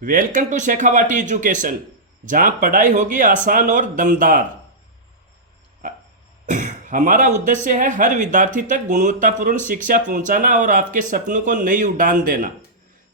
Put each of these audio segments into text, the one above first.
Welcome to Shekhawati education, जहां पढ़ाई होगी आसान और दमदार। हमारा उद्देश्य है हर विद्यार्थी तक गुणवत्तापूर्ण शिक्षा पहुंचाना और आपके सपनों को नई उड़ान देना।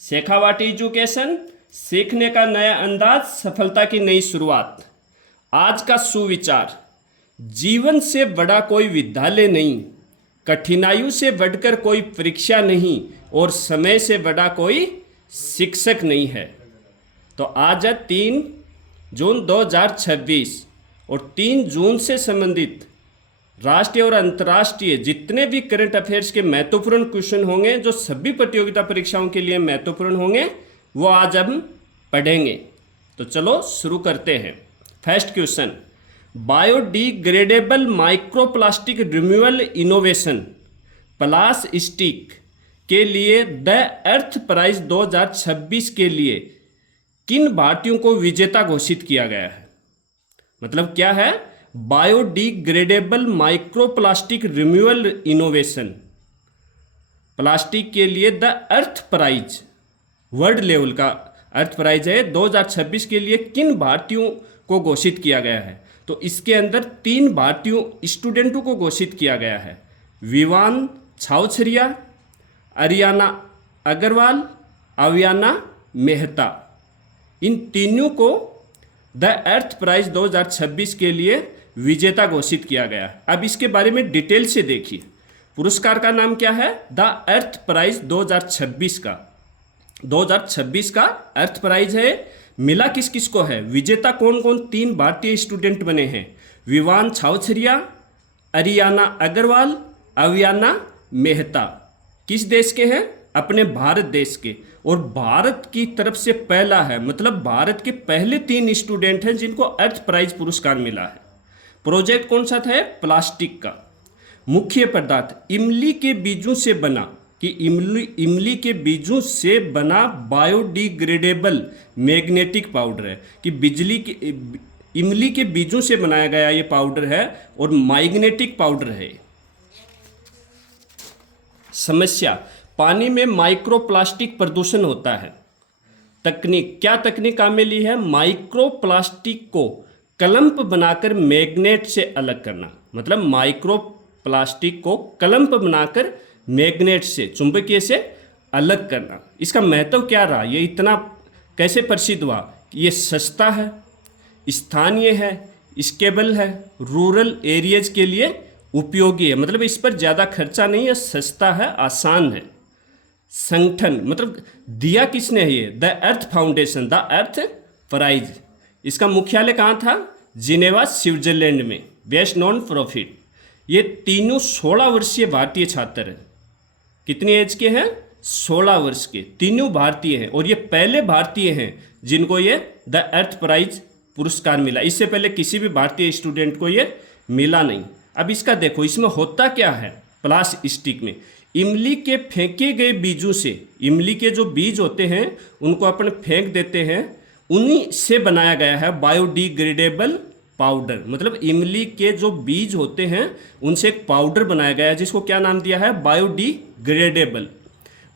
शेखावाटी एजुकेशन, सीखने का नया अंदाज, सफलता की नई शुरुआत। आज का सुविचार: जीवन से बड़ा कोई विद्यालय नहीं, कठिनाइयों से बढ़कर कोई परीक्षा नहीं और समय से बड़ा कोई शिक्षक नहीं है। तो आज है 3 जून 2026 और 3 जून से संबंधित राष्ट्रीय और अंतर्राष्ट्रीय जितने भी करंट अफेयर्स के महत्वपूर्ण क्वेश्चन होंगे, जो सभी प्रतियोगिता परीक्षाओं के लिए महत्वपूर्ण होंगे, वो आज हम पढ़ेंगे। तो चलो शुरू करते हैं। First question: biodegradable microplastic removal innovation plastic के लिए द अर्थ प्राइज 2026 के लिए किन भारतीयों को विजेता घोषित किया गया है? मतलब क्या है biodegradable microplastic removal innovation plastic के लिए the earth prize, world level का अर्थ प्राइज है, 2026 के लिए किन भारतीयों को घोषित किया गया है? तो इसके अंदर 3 भारतीयों स्टूडेंटों को घोषित किया गया है: विवान छावछरिया, अरियाना अग्रवाल, अवियाना मेहता। इन तीनों को द अर्थ प्राइज 2026 के लिए विजेता घोषित किया गया। अब इसके बारे में डिटेल से देखिए। पुरस्कार का नाम क्या है? द अर्थ प्राइज 2026 का 2026 का अर्थ प्राइज है। मिला किस किस को है? विजेता कौन कौन 3 भारतीय स्टूडेंट बने हैं: विवान छावछरिया, अरियाना अग्रवाल, अवियाना मेहता। किस देश के हैं? अपने भारत देश के। और भारत की तरफ से पहला है, मतलब भारत के पहले 3 स्टूडेंट हैं जिनको अर्थ प्राइज पुरस्कार मिला है। प्रोजेक्ट कौन सा था? प्लास्टिक का। मुख्य पदार्थ इमली के बीजों से बना, कि इमली के बीजों से बना बायोडिग्रेडेबल मैग्नेटिक पाउडर है, कि इमली के बीजों से बनाया गया ये पाउडर है और मैग्नेटिक पाउडर है। समस्या: पानी में माइक्रोप्लास्टिक प्रदूषण होता है। तकनीक: क्या तकनीक काम में ली है? माइक्रोप्लास्टिक को कलंप बनाकर मैग्नेट से अलग करना। मतलब माइक्रोप्लास्टिक को कलंप बनाकर मैग्नेट से, चुंबकीय से अलग करना। इसका महत्व क्या रहा? ये इतना कैसे प्रसिद्ध हुआ? ये सस्ता है, स्थानीय है, स्केलेबल है, रूरल एरियाज के लिए उपयोगी है। मतलब इस पर ज़्यादा खर्चा नहीं है, सस्ता है, आसान है। संगठन: मतलब दिया किसने है ये? The earth foundation, the earth prize. इसका मुख्यालय कहाँ था? जिनेवा, स्विट्जरलैंड में। Best non profit. ये तीनों 16 वर्षीय भारतीय छात्र हैं। कितनी एज के हैं? 16 वर्ष के। तीनों भारतीय हैं और ये पहले भारतीय हैं जिनको ये द अर्थ प्राइज पुरस्कार मिला। इससे पहले किसी भी भारतीय स्टूडेंट को ये मिला नहीं। अब इसका देखो, इसमें होता क्या है? प्लास्टिक में इमली के फेंके गए बीजों से, इमली के जो बीज होते हैं उनको अपन फेंक देते हैं, उन्हीं से बनाया गया है बायोडिग्रेडेबल पाउडर। मतलब इमली के जो बीज होते हैं उनसे एक पाउडर बनाया गया है जिसको क्या नाम दिया है? बायोडिग्रेडेबल।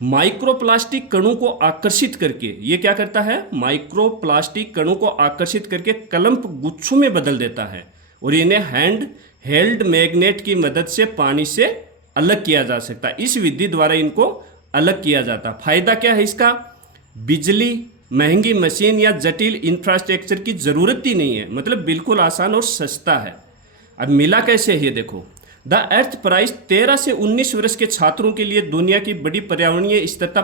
माइक्रोप्लास्टिक कणों को आकर्षित करके, ये क्या करता है? माइक्रोप्लास्टिक कणों को आकर्षित करके कलंप गुच्छों में बदल देता है और इन्हें हैंड हेल्ड मैग्नेट की मदद से पानी से अलग किया जा सकता है। इस विधि द्वारा इनको अलग किया जाता है। फायदा क्या है इसका? बिजली, महंगी मशीन या जटिल इंफ्रास्ट्रक्चर की जरूरत ही नहीं है। मतलब बिल्कुल आसान और सस्ता है। अब मिला कैसे है ये देखो। द अर्थ प्राइज 13 से 19 वर्ष के छात्रों के लिए दुनिया की बड़ी पर्यावरणीय स्थिरता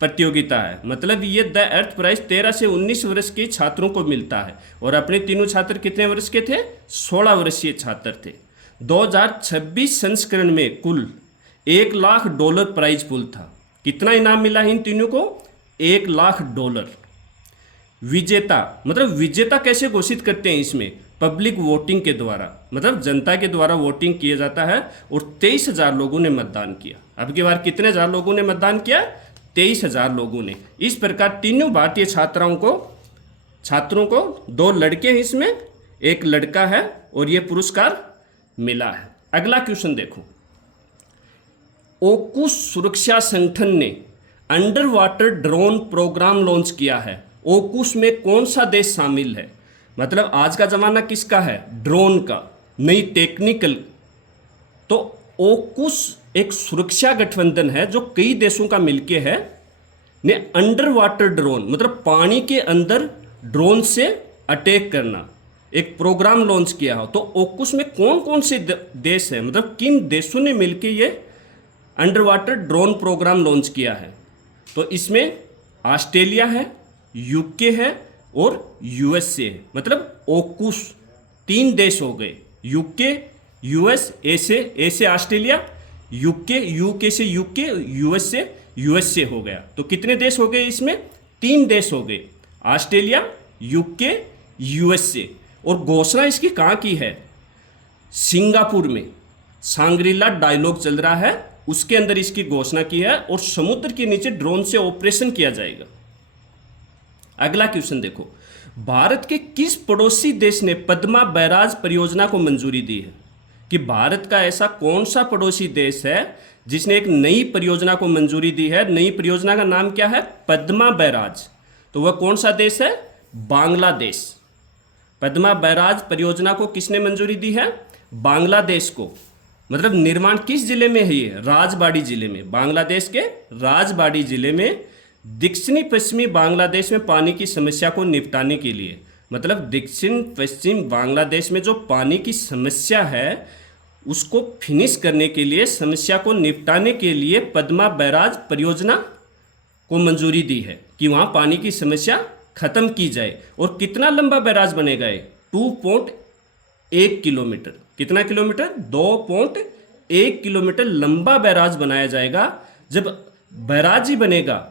प्रतियोगिता है। मतलब ये द अर्थ प्राइज 13 से 19 वर्ष के छात्रों को मिलता है। और अपने तीनों छात्र कितने वर्ष के थे? 16 वर्षीय छात्र थे। 2026 संस्करण में कुल $1,00,000 प्राइज पूल था। कितना इनाम मिला है इन तीनों को? $1,00,000। विजेता: मतलब विजेता कैसे घोषित करते हैं? इसमें पब्लिक वोटिंग के द्वारा, मतलब जनता के द्वारा वोटिंग किया जाता है और 23,000 लोगों ने मतदान किया। अब की बार कितने हजार लोगों ने मतदान किया? 23,000 लोगों ने। इस प्रकार तीनों भारतीय छात्रों को 2 लड़के हैं इसमें, 1 लड़का है और ये पुरस्कार मिला है। अगला क्वेश्चन देखो। ओकुस सुरक्षा संगठन ने under water drone program launch किया है। ओकुस में कौन सा देश शामिल है? मतलब आज का जमाना किसका है? ड्रोन का, नई टेक्निकल। तो ओकुस एक सुरक्षा गठबंधन है जो कई देशों का मिलके है ने अंडर वाटर ड्रोन, मतलब पानी के अंदर ड्रोन से अटैक करना, एक प्रोग्राम लॉन्च किया हो। तो ओकुस में कौन कौन से देश हैं, मतलब किन देशों ने मिलके ये under water drone program launch किया है? तो इसमें ऑस्ट्रेलिया है, यूके है और यूएसए है। मतलब ओकुस 3 देश हो गए, यूके, यूएस, ए से ऑस्ट्रेलिया, यूके से यूके, यूएसए हो गया। तो कितने देश हो गए इसमें? 3 देश हो गए, ऑस्ट्रेलिया, यूके, यूएसए। और घोषणा इसकी कहाँ की है? सिंगापुर में सांग्रीला डायलॉग चल रहा है, उसके अंदर इसकी घोषणा की है और समुद्र के नीचे ड्रोन से ऑपरेशन किया जाएगा। अगला क्वेश्चन देखो, भारत के किस पड़ोसी देश ने पद्मा बैराज परियोजना को मंजूरी दी है? कि भारत का ऐसा कौन सा पड़ोसी देश है जिसने एक नई परियोजना को मंजूरी दी है? नई परियोजना का नाम क्या है? पद्मा बैराज। तो वह कौन सा देश है? बांग्लादेश। पद्मा बैराज परियोजना को किसने मंजूरी दी है? बांग्लादेश को। मतलब निर्माण किस जिले में है ये? राजबाड़ी जिले में। बांग्लादेश के राजबाड़ी जिले में दक्षिणी पश्चिमी बांग्लादेश में पानी की समस्या को निपटाने के लिए, मतलब दक्षिण पश्चिम बांग्लादेश में जो पानी की समस्या है उसको फिनिश करने के लिए, समस्या को निपटाने के लिए पद्मा बैराज परियोजना को मंजूरी दी है कि वहाँ पानी की समस्या खत्म की जाए। और कितना लंबा बैराज बनेगा ये? 2.1 किलोमीटर। कितना किलोमीटर? 2.1 किलोमीटर लंबा बैराज बनाया जाएगा। जब बैराज ही बनेगा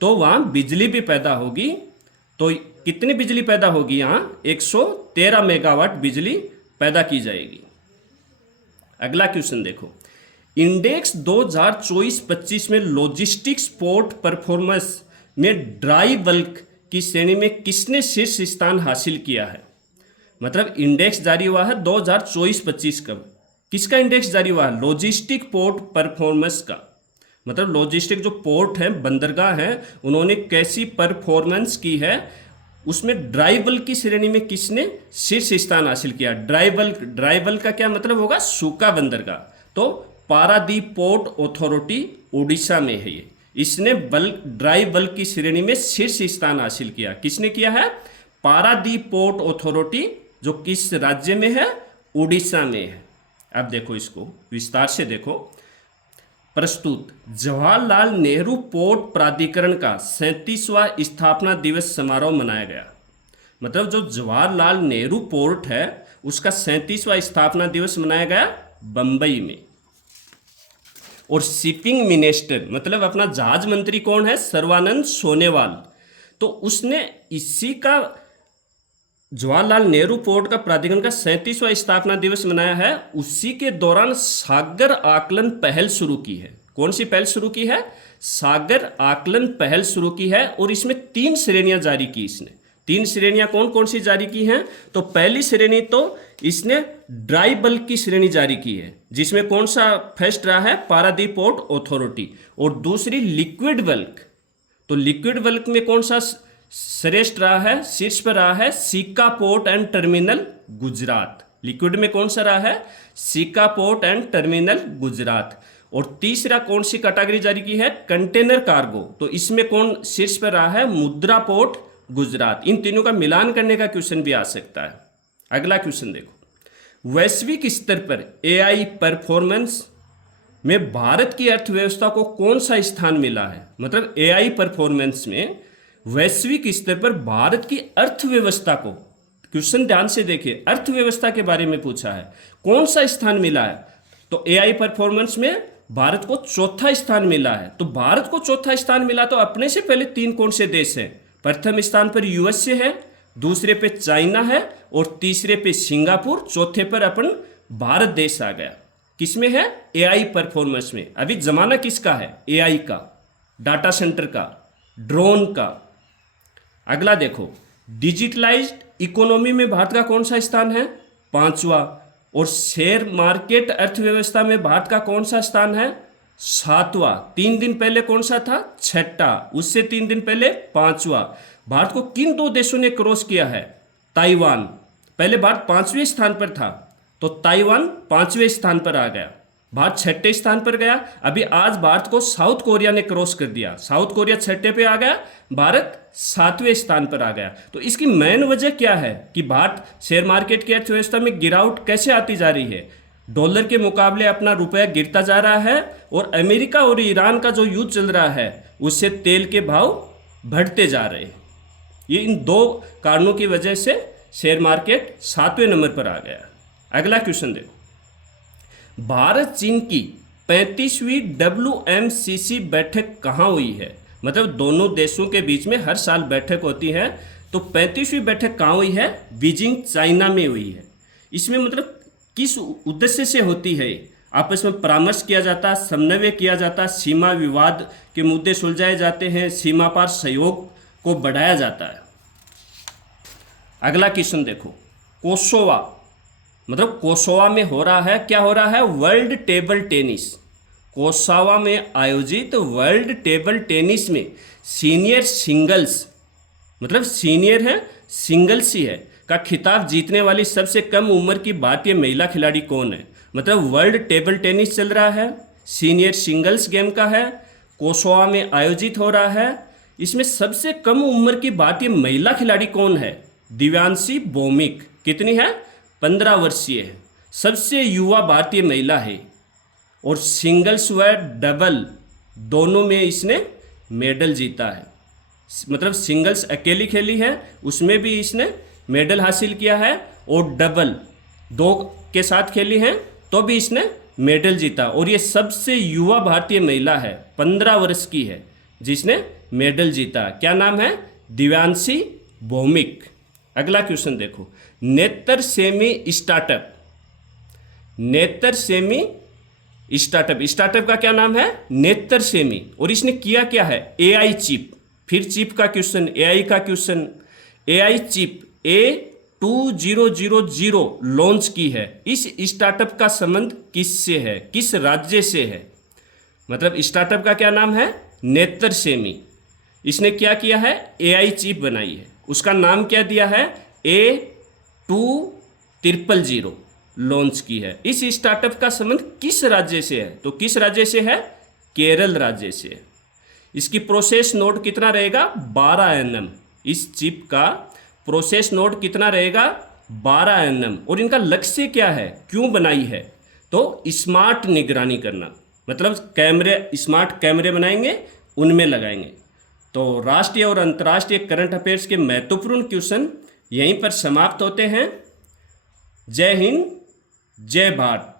तो वहाँ बिजली भी पैदा होगी। तो कितनी बिजली पैदा होगी? यहाँ 113 मेगावाट बिजली पैदा की जाएगी। अगला क्वेश्चन देखो, इंडेक्स 2024-25 में लॉजिस्टिक्स पोर्ट परफॉर्मेंस में ड्राई बल्क की श्रेणी में किसने शीर्ष स्थान हासिल किया है? मतलब इंडेक्स जारी हुआ है 2024-25 का। किसका इंडेक्स जारी हुआ है? लॉजिस्टिक पोर्ट परफॉर्मेंस का। मतलब लॉजिस्टिक जो पोर्ट है, बंदरगाह है, उन्होंने कैसी परफॉर्मेंस की है, उसमें ड्राई बल्क की श्रेणी में किसने शीर्ष स्थान हासिल किया? ड्राई बल्क का क्या मतलब होगा? सूखा बंदरगाह। तो पारादीप पोर्ट अथॉरिटी उड़ीसा में है ये। इसने ड्राई बल्क की श्रेणी में शीर्ष स्थान हासिल किया। किसने किया है? पारादीप पोर्ट अथॉरिटी, जो किस राज्य में है? उड़ीसा में है। अब देखो इसको विस्तार से देखो। प्रस्तुत जवाहरलाल नेहरू पोर्ट प्राधिकरण का 37वां स्थापना दिवस समारोह मनाया गया। मतलब जो जवाहरलाल नेहरू पोर्ट है उसका 37वां स्थापना दिवस मनाया गया बंबई में। और शिपिंग मिनिस्टर, मतलब अपना जहाज मंत्री कौन है? सर्बानंद सोनोवाल। तो उसने इसी का जवाहरलाल नेहरू पोर्ट का प्राधिकरण का 37वां स्थापना दिवस मनाया है। उसी के दौरान सागर आकलन पहल शुरू की है। कौन सी पहल शुरू की है? सागर आकलन पहल शुरू की है। और इसमें 3 श्रेणियां जारी की इसने। 3 श्रेणियां कौन कौन सी जारी की हैं? तो पहली श्रेणी तो इसने ड्राई बल्क की श्रेणी जारी की है, जिसमें कौन सा फर्स्ट रहा है? Paradip port authority. और दूसरी लिक्विड बल्क। तो लिक्विड बल्क में कौन सा श्रेष्ठ रहा है? शीर्ष पर रहा है caeca port and terminal Gujarat. Liquid में कौन सा रहा है? Caeca port and terminal Gujarat. और तीसरा कौन सी कैटेगरी जारी की है? Container cargo. तो इसमें कौन शीर्ष पर रहा है? मुद्रा पोर्ट गुजरात। इन तीनों का मिलान करने का क्वेश्चन भी आ सकता है। अगला क्वेश्चन देखो, वैश्विक स्तर पर एआई परफॉर्मेंस में भारत की अर्थव्यवस्था को कौन सा स्थान मिला है? मतलब एआई परफॉर्मेंस में वैश्विक स्तर पर भारत की अर्थव्यवस्था को, क्वेश्चन ध्यान से देखिए, अर्थव्यवस्था के बारे में पूछा है, कौन सा स्थान मिला है? तो एआई परफॉर्मेंस में भारत को 4था स्थान मिला है। तो भारत को 4था स्थान मिला तो अपने से पहले 3 कौन से देश हैं? प्रथम स्थान पर यूएसए है, दूसरे पे चाइना है और तीसरे पे सिंगापुर, चौथे पर अपन भारत देश आ गया। किसमें है? एआई परफॉर्मेंस में। अभी जमाना किसका है? एआई का, डाटा सेंटर का, ड्रोन का। अगला देखो, डिजिटलाइज्ड इकोनॉमी में भारत का कौन सा स्थान है? 5वां। और शेयर मार्केट अर्थव्यवस्था में भारत का कौन सा स्थान है? 7वां, 3 दिन पहले कौन सा था? छठा, उससे 3 दिन पहले 5वां। भारत को किन 2 देशों ने क्रॉस किया है? ताइवान। पहले भारत 5वें स्थान पर था, तो ताइवान 5वें स्थान पर आ गया, भारत 6ठे स्थान पर गया। अभी आज भारत को साउथ कोरिया ने क्रॉस कर दिया, साउथ कोरिया 6ठे पे आ गया, भारत 7वें स्थान पर आ गया। तो इसकी मेन वजह क्या है कि भारत शेयर मार्केट की अर्थव्यवस्था में गिरावट कैसे आती जा रही है? डॉलर के मुकाबले अपना रुपया गिरता जा रहा है, और अमेरिका और ईरान का जो युद्ध चल रहा है उससे तेल के भाव बढ़ते जा रहे हैं। ये इन 2 कारणों की वजह से शेयर मार्केट 7वें नंबर पर आ गया। अगला क्वेश्चन देखो, भारत चीन की 35वीं WMCC बैठक कहाँ हुई है? मतलब दोनों देशों के बीच में हर साल बैठक होती है, तो 35वीं बैठक कहाँ हुई है? बीजिंग, चाइना में हुई है। इसमें मतलब किस उद्देश्य से होती है? आपस में परामर्श किया जाता है, समन्वय किया जाता है, सीमा विवाद के मुद्दे सुलझाए जाते हैं, सीमा पार सहयोग को बढ़ाया जाता है। अगला क्वेश्चन देखो, कोसोवा, मतलब कोसोवा में हो रहा है, क्या हो रहा है? World table tennis. कोसोवा में आयोजित वर्ल्ड टेबल टेनिस में सीनियर सिंगल्स, मतलब सीनियर है, सिंगल्स ही है, का खिताब जीतने वाली सबसे कम उम्र की भारतीय महिला खिलाड़ी कौन है? मतलब वर्ल्ड टेबल टेनिस चल रहा है, सीनियर सिंगल्स गेम का है, कोसोवा में आयोजित हो रहा है। इसमें सबसे कम उम्र की भारतीय महिला खिलाड़ी कौन है? दिव्यांशी भौमिक। कितनी है? 15 वर्षीय है, सबसे युवा भारतीय महिला है, और सिंगल्स व डबल दोनों में इसने मेडल जीता है। मतलब सिंगल्स अकेली खेली है, उसमें भी इसने मेडल हासिल किया है, और डबल 2 के साथ खेली है तो भी इसने मेडल जीता। और ये सबसे युवा भारतीय महिला है, 15 वर्ष की है, जिसने मेडल जीता। क्या नाम है? दिव्यांशी भौमिक। अगला क्वेश्चन देखो, नेत्र सेमी स्टार्टअप, नेत्र सेमी स्टार्टअप, स्टार्टअप का क्या नाम है? नेत्र सेमी। और इसने किया क्या है? AI chip. फिर चिप का क्वेश्चन, AI का question. AI chip A2000 launch की है। इस स्टार्टअप का संबंध किससे है? किस राज्य से है? मतलब स्टार्टअप का क्या नाम है? नेत्र सेमी। इसने क्या किया है? AI चिप बनाई है, उसका नाम क्या दिया है? A2000 लॉन्च की है। इस स्टार्टअप का संबंध किस राज्य से है? तो किस राज्य से है? केरल राज्य से है। इसकी प्रोसेस नोड कितना रहेगा? 12 nm। इस चिप का प्रोसेस नोड कितना रहेगा? 12 nm। और इनका लक्ष्य क्या है? क्यों बनाई है? तो स्मार्ट निगरानी करना, मतलब कैमरे, स्मार्ट कैमरे बनाएंगे, उनमें लगाएंगे। तो राष्ट्रीय और अंतर्राष्ट्रीय करंट अफेयर्स के महत्वपूर्ण क्वेश्चन यहीं पर समाप्त होते हैं। जय हिंद, जय भारत।